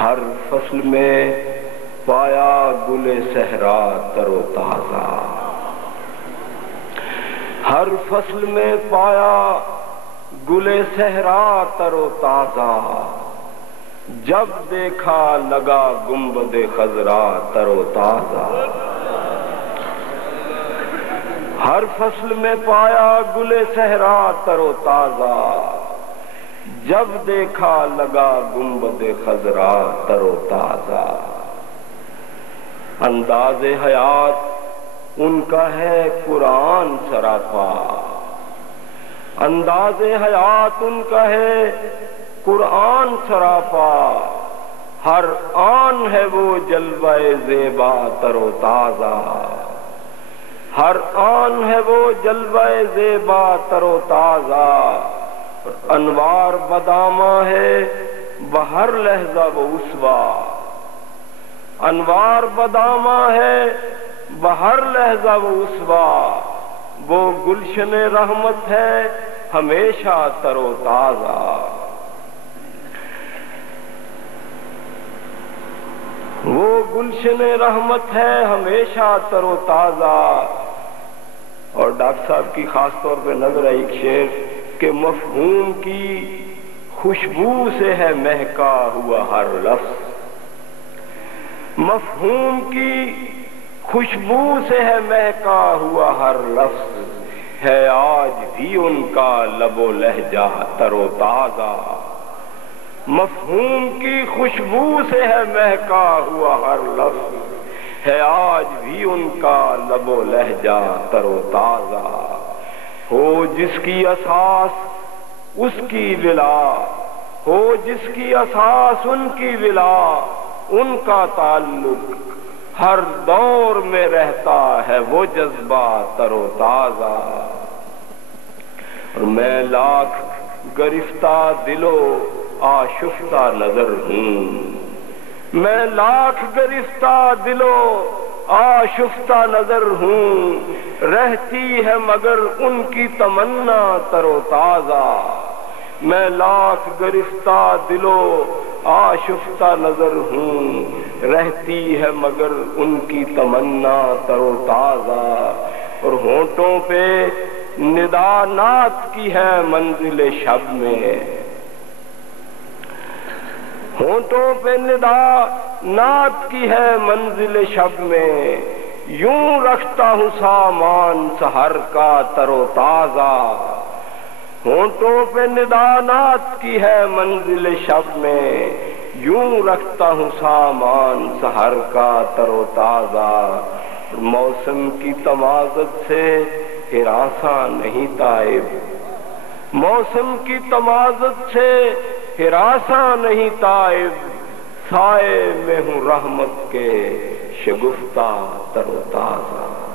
ہر فصل میں پایا گل صحرا تر و تازہ، ہر فصل میں پایا گل صحرا تر و تازہ، جب دیکھا لگا گنبد خضرا تر و تازہ۔ ہر فصل میں پایا گل صحرا تر و تازہ، جب دیکھا لگا گنبد خضرا تر و تازہ۔ انداز حیات ان کا ہے قرآن سراپا، انداز حیات ان کا ہے قرآن سراپا، ہر آن ہے وہ جلوہ زیبا تر و تازہ، ہر آن ہے وہ جلوہ زیبا تر و تازہ، انوار بدامہ ہے بہر لہجہ و اسوا، انوار بدامہ ہے بہر لہجہ و اسوا، وہ گلشن رحمت ہے ہمیشہ تر و تازہ۔ وہ گلشن رحمت ہے ہمیشہ تر و تازہ۔ اور ڈاکٹر صاحب کی خاص طور پہ نظر آئی ایک شعر کہ مفہوم کی خوشبو سے ہے مہکا ہوا ہر لفظ، مفہوم کی خوشبو سے ہے مہکا ہوا ہر لفظ، ہے آج بھی ان کا لب و لہجہ تر و تازہ، مفہوم کی خوشبو سے ہے مہکا ہوا ہر لفظ، ہے آج بھی ان کا لب و لہجہ تر و تازہ۔ ہو جس کی اساس اس کی ولا، ہو جس کی اساس ان کی ولا، ان کا تعلق ہر دور میں رہتا ہے وہ جذبہ تر و تازہ۔ اور میں لاکھ گرفتہ دل و آشفتہ نظر ہوں، میں لاکھ گرفتہ دل و آشفتہ نظر ہوں، رہتی ہے مگر ان کی تمنا تر و تازہ، میں لاکھ گرفتہ دل و آشفتہ نظر ہوں، رہتی ہے مگر ان کی تمنا تر و تازہ۔ اور ہونٹوں پہ ندا نعت کی ہے منزل شب میں، ہونٹوں پہ ندا نعت کی ہے منزل شب میں، یوں رکھتا ہوں سامان سحر کا تر و تازہ، ہونٹوں پہ ندا نعت کی ہے منزل شب میں، یوں رکھتا ہوں سامان سحر کا تر و تازہ۔ موسم کی تمازت سے ہراساں نہیں تائب، موسم کی تمازت سے ہراساں نہیں تائب، سائے میں ہوں رحمت کے شگفتہ تر و تازہ۔